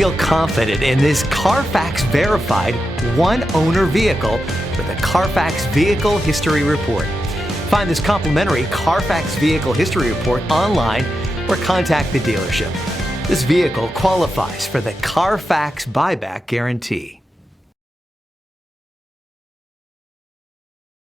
Feel confident in this Carfax verified one-owner vehicle with a Carfax Vehicle History Report. Find this complimentary Carfax Vehicle History Report online or contact the dealership. This vehicle qualifies for the Carfax Buyback Guarantee.